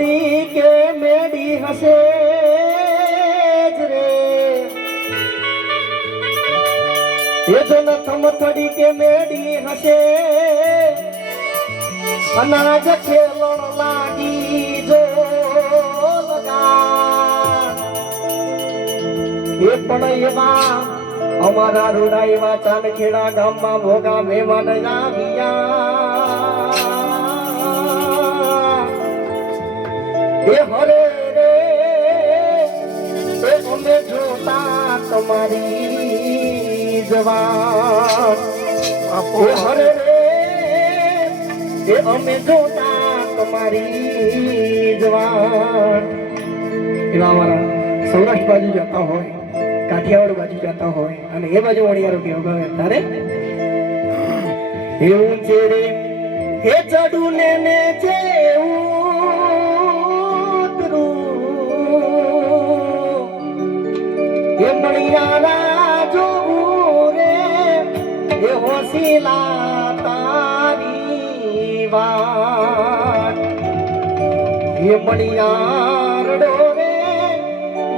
થોડી કે મેડી હશે જ રે એ જો નથમ થોડી કે મેડી હશે અનાજ ખેલણ લાગી જો લગા એ પણ એવા અમારા રોડા એવા ચાંદખેડા ગામમાં ભોગા મહેમાન આવ્યા એ હરે રે એ અમે જોતા તમારી જવાન એ હરે રે એ અમે જોતા તમારી જવાન એવા અમારા સૌરાષ્ટ્ર બાજુ જતા હોય કાઠિયાવાડ બાજુ જતા હોય અને એ બાજુ વણિયારો કેવું ગમે તારે એવું છે રે હે ચડું ને છે એ મણિયારા જોવું રે એ હોશીલા તારી વાત એ મણિયારડો રે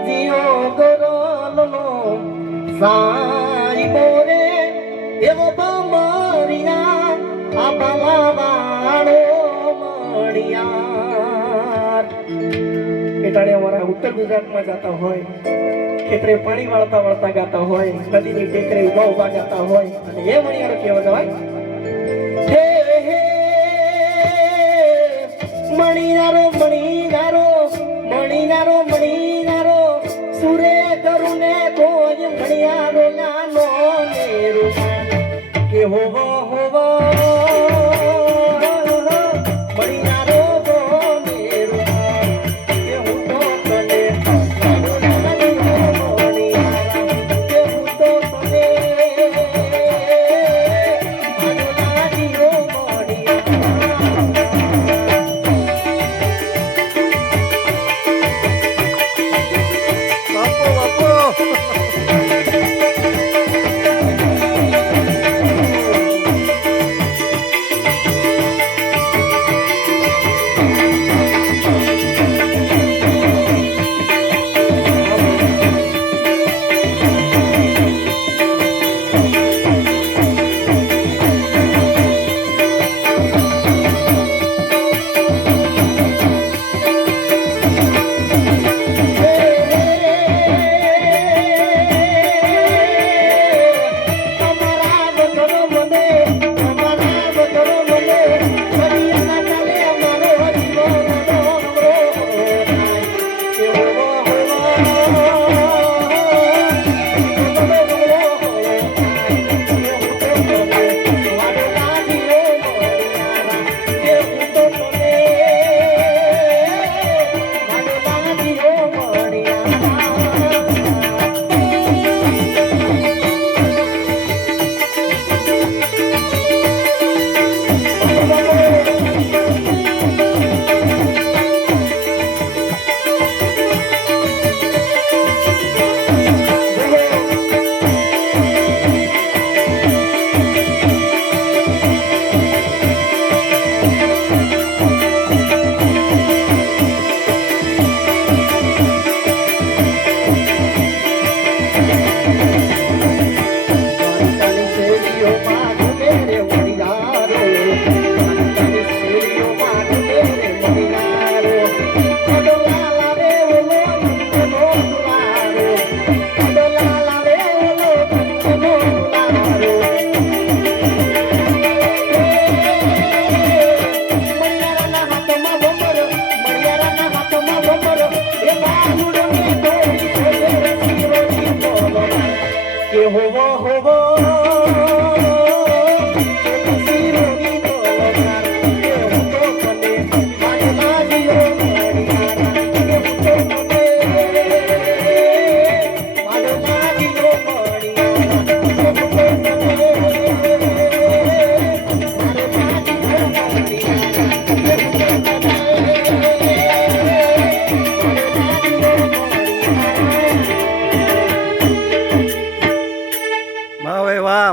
જીઓ ગરલનો સારી બોરે એવો બમરિયા આ બાલાવાળો મણિયાર એટાણે અમારા ઉત્તર ગુજરાતમાં જતા હોય ખેતરે પાણી વાળતા વાળતા ગાતા હોય નદીની ટેકરે ઉભા ઉભા ગાતા હોય અને એ મણિયારો કેવા જવાય હે હે મણિયારો મણિયારો મણિયારો મણિયારો સુરે કરુને કોઈ મણિયારો નાનો નેરો કે હોવો હોવો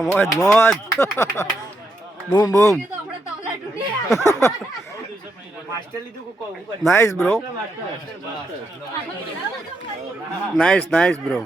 મોજ મોજ બૂમ બૂમ nice bro nice nice bro